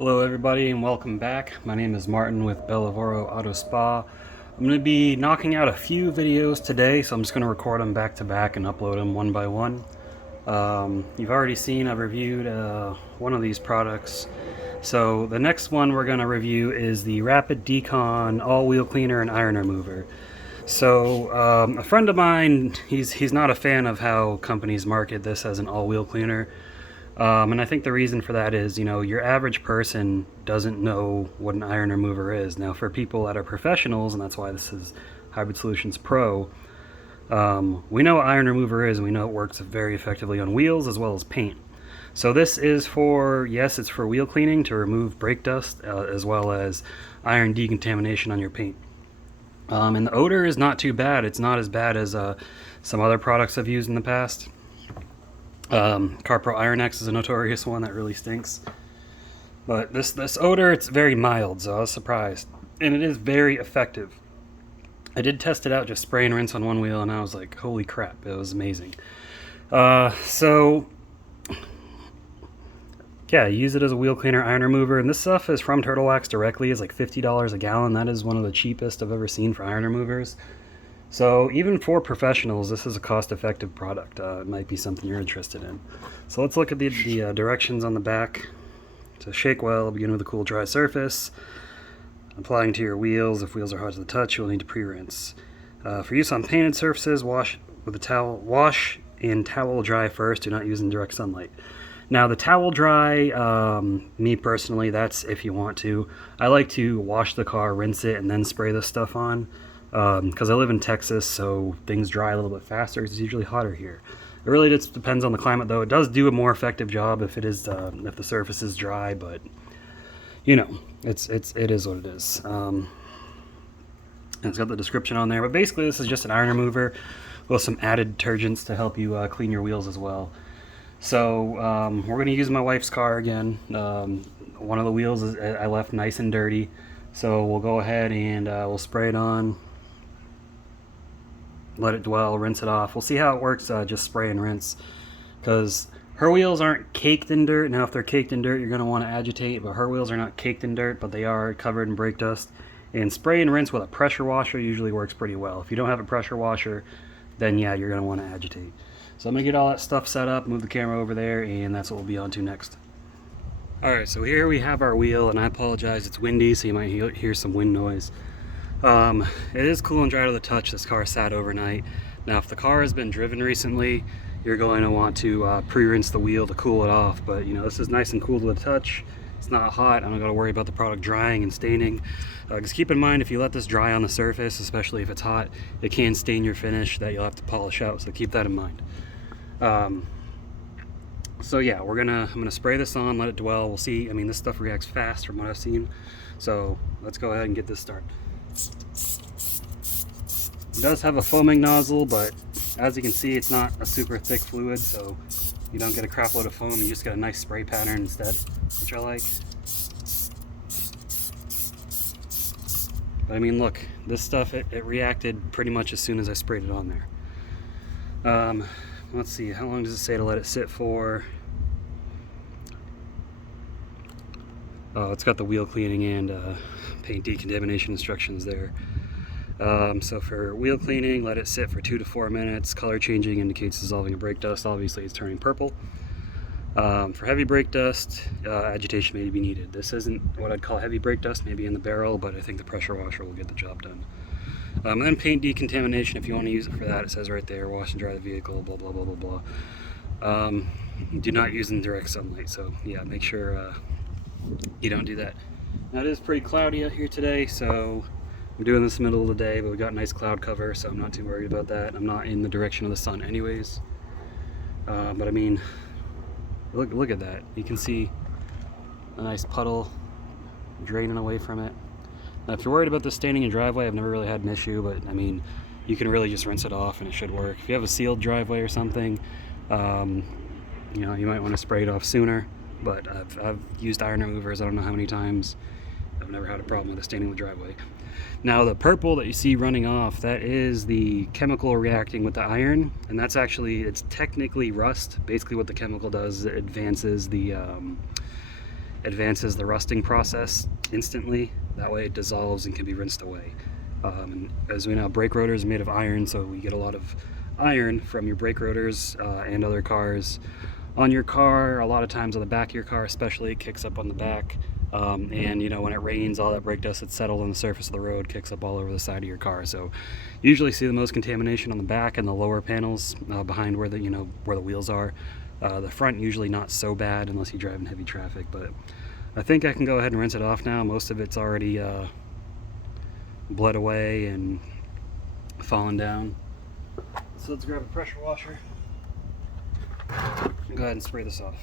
Hello everybody and welcome back. My name is Martin with Bellavoro Auto Spa. I'm going to be knocking out a few videos today, so I'm just going to record them back to back and upload them one by one. You've already seen I've reviewed one of these products. So the next one we're going to review is the Rapid DECON All-Wheel Cleaner and Iron Remover. So a friend of mine, he's not a fan of how companies market this as an all-wheel cleaner. And I think the reason for that is, your average person doesn't know what an iron remover is. Now, for people that are professionals, and that's why this is Hybrid Solutions Pro, we know what iron remover is, and we know it works very effectively on wheels as well as paint. So this is for, yes, it's for wheel cleaning to remove brake dust, as well as iron decontamination on your paint. And the odor is not too bad. It's not as bad as some other products I've used in the past. CarPro Iron X is a notorious one that really stinks. But this odor, it's very mild, so I was surprised. And it is very effective. I did test it out, just spray and rinse on one wheel, and I was like, holy crap, it was amazing. So, yeah, use it as a wheel cleaner, iron remover, and this stuff is from Turtle Wax directly. It's like $50 a gallon. That is one of the cheapest I've ever seen for iron removers. So even for professionals, this is a cost-effective product. It might be something you're interested in. So let's look at the directions on the back. So shake well, begin with a cool dry surface. Applying to your wheels. If wheels are hard to the touch, you'll need to pre-rinse. For use on painted surfaces, wash with a towel. Wash and towel dry first. Do not use in direct sunlight. Now the towel dry, me personally, that's if you want to. I like to wash the car, rinse it, and then spray this stuff on. Because I live in Texas, so things dry a little bit faster. It's usually hotter here. It really just depends on the climate, though. It does do a more effective job if it is if the surface is dry, but it is what it is. And it's got the description on there, but basically this is just an iron remover with some added detergents to help you clean your wheels as well. So we're going to use my wife's car again. One of the wheels I left nice and dirty, so we'll go ahead and we'll spray it on. Let it dwell, rinse it off. We'll see how it works, just spray and rinse, because her wheels aren't caked in dirt. Now if they're caked in dirt, you're going to want to agitate, but her wheels are not caked in dirt, but they are covered in brake dust. And spray and rinse with a pressure washer usually works pretty well. If you don't have a pressure washer, then yeah, you're going to want to agitate. So I'm going to get all that stuff set up, move the camera over there, and that's what we'll be on to next. Alright, so here we have our wheel, and I apologize, it's windy, so you might hear some wind noise. It is cool and dry to the touch. This car sat overnight. Now if the car has been driven recently, you're going to want to pre-rinse the wheel to cool it off, but this is nice and cool to the touch. It's not hot. I don't got to worry about the product drying and staining. Just keep in mind, if you let this dry on the surface, especially if it's hot, it can stain your finish that you'll have to polish out, so keep that in mind. So yeah, I'm gonna spray this on, let it dwell. We'll see. I mean, this stuff reacts fast from what I've seen, so let's go ahead and get this started. It does have a foaming nozzle, but as you can see, it's not a super thick fluid, so you don't get a crap load of foam. You just get a nice spray pattern instead, which I like. But I mean, look, this stuff, it reacted pretty much as soon as I sprayed it on there. Let's see, how long does it say to let it sit for? Oh, it's got the wheel cleaning and paint decontamination instructions there. So for wheel cleaning, let it sit for 2 to 4 minutes. Color changing indicates dissolving of brake dust. Obviously it's turning purple. For heavy brake dust, agitation may be needed. This isn't what I'd call heavy brake dust, maybe in the barrel, but I think the pressure washer will get the job done. And then paint decontamination, if you want to use it for that, it says right there, wash and dry the vehicle, blah, blah, blah, blah, blah. Do not use in direct sunlight, so yeah, make sure you don't do that. Now it is pretty cloudy out here today, so I'm doing this in the middle of the day, but we got a nice cloud cover, so I'm not too worried about that. I'm not in the direction of the sun anyways. But I mean, look at that. You can see a nice puddle draining away from it. Now, if you're worried about the staining in driveway, I've never really had an issue, but I mean, you can really just rinse it off and it should work. If you have a sealed driveway or something, you might want to spray it off sooner, but I've used iron removers I don't know how many times. I've never had a problem with the staining in the driveway. Now the purple that you see running off, that is the chemical reacting with the iron, and that's actually, it's technically rust. Basically what the chemical does is it advances the advances the rusting process instantly. That way it dissolves and can be rinsed away. And as we know, brake rotors are made of iron, so we get a lot of iron from your brake rotors and other cars on your car. A lot of times on the back of your car especially, it kicks up on the back. And you know, when it rains, all that brake dust that's settled on the surface of the road kicks up all over the side of your car. So you usually see the most contamination on the back and the lower panels behind where the where the wheels are. The front usually not so bad unless you drive in heavy traffic, but I think I can go ahead and rinse it off now. Most of it's already bled away and fallen down. So let's grab a pressure washer and go ahead and spray this off.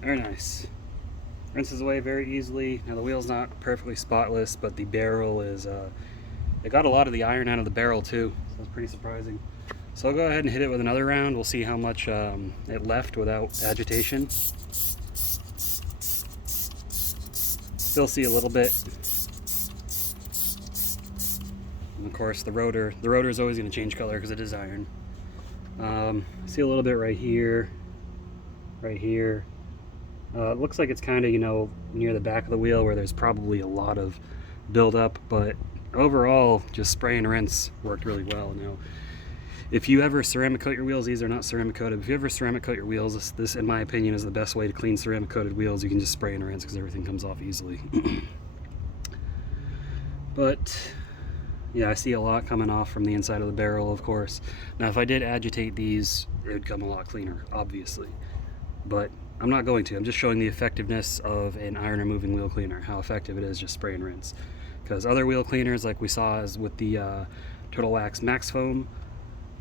Very nice. Rinses away very easily. Now the wheel's not perfectly spotless, but the barrel is, it got a lot of the iron out of the barrel too, so it's pretty surprising. So I'll go ahead and hit it with another round. We'll see how much it left without agitation. Still see a little bit. And of course the rotor is always going to change color because it is iron. See a little bit right here, right here. It looks like it's kind of, you know, near the back of the wheel where there's probably a lot of buildup, but overall, just spray and rinse worked really well. Now, if you ever ceramic coat your wheels, these are not ceramic coated. If you ever ceramic coat your wheels, this in my opinion is the best way to clean ceramic coated wheels. You can just spray and rinse because everything comes off easily. But yeah, I see a lot coming off from the inside of the barrel, of course. Now, if I did agitate these, it would come a lot cleaner, obviously. But I'm not going to. I'm just showing the effectiveness of an iron removing wheel cleaner, how effective it is just spray and rinse. Because other wheel cleaners, like we saw as with the Turtle Wax Max Foam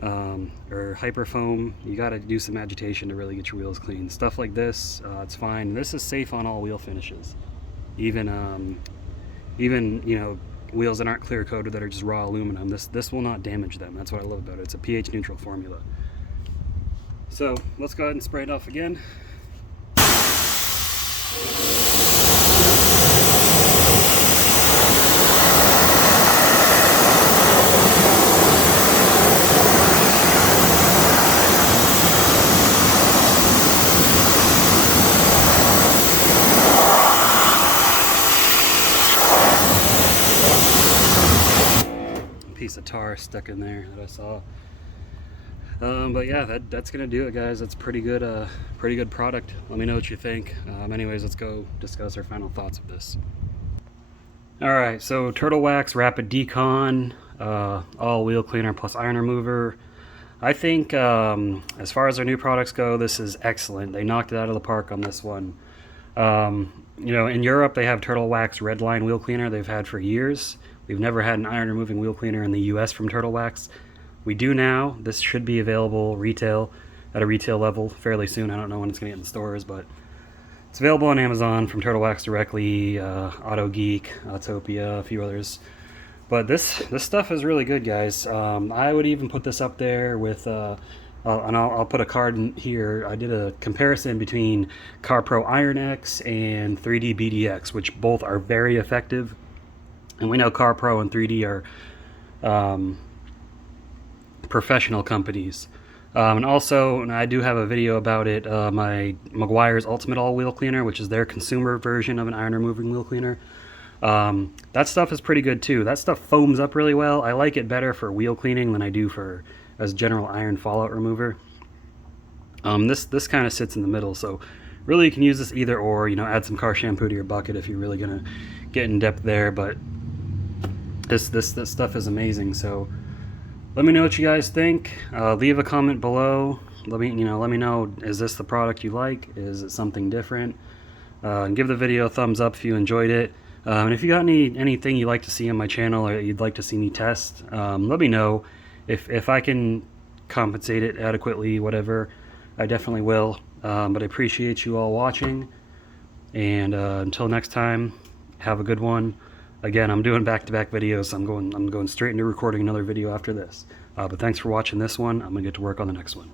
or Hyper Foam, you got to do some agitation to really get your wheels clean. Stuff like this, it's fine. This is safe on all wheel finishes. Even you know, wheels that aren't clear coated that are just raw aluminum. This will not damage them. That's what I love about it. It's a pH neutral formula. So let's go ahead and spray it off again. Piece of tar stuck in there that I saw. But yeah, that's gonna do it, guys. That's pretty good product. Let me know what you think. Anyways, let's go discuss our final thoughts of this. All right, so Turtle Wax Rapid Decon, all wheel cleaner plus iron remover. I think as far as our new products go, this is excellent. They knocked it out of the park on this one. You know, in Europe they have Turtle Wax Redline wheel cleaner. They've had for years. We've never had an iron removing wheel cleaner in the US from Turtle Wax. We do now. This should be available retail at a retail level fairly soon. I don't know when it's going to get in the stores, but it's available on Amazon from Turtle Wax directly, Auto Geek, Autopia, a few others. But this stuff is really good, guys. I would even put this up there with, and I'll put a card in here. I did a comparison between CarPro Iron X and 3D BDX, which both are very effective. And we know CarPro and 3D are professional companies. And also, and I do have a video about it, my Meguiar's Ultimate All Wheel Cleaner, which is their consumer version of an iron removing wheel cleaner. That stuff is pretty good too. That stuff foams up really well. I like it better for wheel cleaning than I do for as general iron fallout remover. This kind of sits in the middle, so really you can use this either or, you know, add some car shampoo to your bucket if you're really gonna get in depth there, but this stuff is amazing. So let me know what you guys think. Leave a comment below. Let me know, is this the product you like? Is it something different? And give the video a thumbs up if you enjoyed it. And if you got anything you'd like to see on my channel or you'd like to see me test, let me know. If I can compensate it adequately, whatever, I definitely will. But I appreciate you all watching. And until next time, have a good one. Again, I'm doing back-to-back videos, so I'm going straight into recording another video after this. But thanks for watching this one. I'm gonna get to work on the next one.